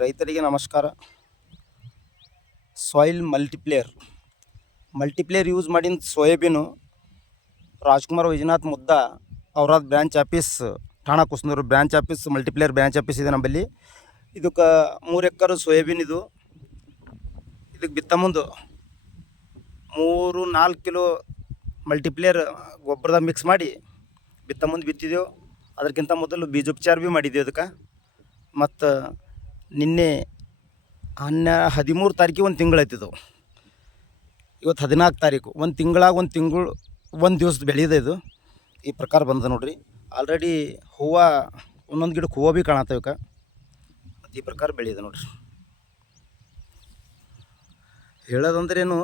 ರೈತರಿಗೆ ನಮಸ್ಕಾರ. Soil multiplier use ಮಾಡಿದ ಸೋಯಾಬೀನು ರಾಜ್ಕುಮಾರ್ ವೈಜನಾಥ್ ಮುದ್ದಾ ಅವರ branch office Thana Kusnur branch office multiplier branch office ಇದೆ ನಮ್ಮಲ್ಲಿ. ಇದಕ್ಕೆ 3 ಎಕರೆ ಸೋಯಾಬೀನ್ ಇದಕ್ಕೆ ಬಿತ್ತ ಮುಂದೆ 3-4 ಕಿಲೋ ಮಲ್ಟಿಪ್ಲೇಯರ್ ಗೊಬ್ಬರದ ಮಿಕ್ಸ್ ಮಾಡಿ ಬಿತ್ತ ಮುಂದೆ ಬಿತ್ತಿದ್ದೆವು. ಅದಕ್ಕಿಂತ ಮೊದಲು ಬೀಜೋಪಚಾರ ಭೀ ಮಾಡಿದ್ದೆವು ಅದಕ್ಕೆ. ಮತ್ತು ನಿನ್ನೆ 13 ತಾರೀಕಿಗೆ ಒಂದು ತಿಂಗಳು ಆಯ್ತಿದ್ದವು. ಇವತ್ತು 14 ತಾರೀಕು. ಒಂದು ದಿವಸದ ಬೆಳೆಯಿದೆ ಇದು. ಈ ಪ್ರಕಾರ ಬಂದ ನೋಡ್ರಿ. ಆಲ್ರೆಡಿ ಹೂವು ಒಂದೊಂದು ಗಿಡಕ್ಕೆ ಹೂವು ಭೀ ಕಾಣತ್ತವೆ ಇವಕ್ಕೆ. ಮತ್ತು ಈ ಪ್ರಕಾರ ಬೆಳೆಯಿದೆ ನೋಡ್ರಿ. ಹೇಳೋದಂದ್ರೇನು,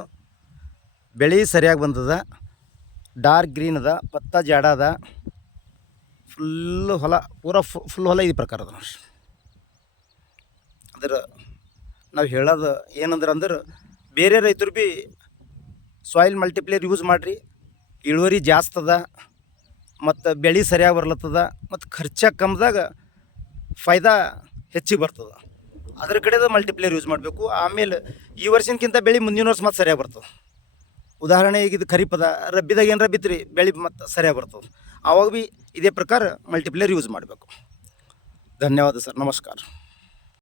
ಬೆಳೆ ಸರಿಯಾಗಿ ಬಂದದ, ಡಾರ್ಕ್ ಗ್ರೀನ್ ಅದ, ಪತ್ತ ಜಾಡ ಅದ, ಫುಲ್ ಹೊಲ ಫುಲ್ ಹೊಲ ಈ ಪ್ರಕಾರ ಅದ ನೋಡ್ರಿ. ಅಂದ್ರೆ ನಾವು ಹೇಳೋದು ಏನಂದ್ರೆ ಬೇರೆ ರೈತರು ಭೀ ಸಾಯಿಲ್ ಮಲ್ಟಿಪ್ಲೇಯರ್ ಯೂಸ್ ಮಾಡಿರಿ, ಇಳುವರಿ ಜಾಸ್ತಿ ಅದ, ಮತ್ತು ಬೆಳೆ ಸರಿಯಾಗಿ ಬರ್ಲತ್ತದ, ಮತ್ತು ಖರ್ಚು ಕಮ್ಮಿದಾಗ ಫಾಯ್ದಾ ಹೆಚ್ಚಿಗೆ ಬರ್ತದೆ. ಅದ್ರ ಕಡೆದು ಮಲ್ಟಿಪ್ಲೇಯರ್ ಯೂಸ್ ಮಾಡಬೇಕು. ಆಮೇಲೆ ಈ ವರ್ಷಕ್ಕಿಂತ ಬೆಳೆ ಮುಂದಿನ ವರ್ಷ ಮತ್ತು ಸರಿಯಾಗಿ ಬರ್ತದೆ. ಉದಾಹರಣೆ ಈಗ ಇದು ಖರೀಫ್ ಅದ, ರಬ್ಬಿದಾಗ ಏನಾರ ಬಿತ್ತರಿ ಬೆಳೆ ಮತ್ತು ಸರಿಯಾಗಿ ಬರ್ತದೆ. ಆವಾಗ ಭೀ ಇದೇ ಪ್ರಕಾರ ಮಲ್ಟಿಪ್ಲೇಯರ್ ಯೂಸ್ ಮಾಡಬೇಕು. ಧನ್ಯವಾದ ಸರ್, ನಮಸ್ಕಾರ.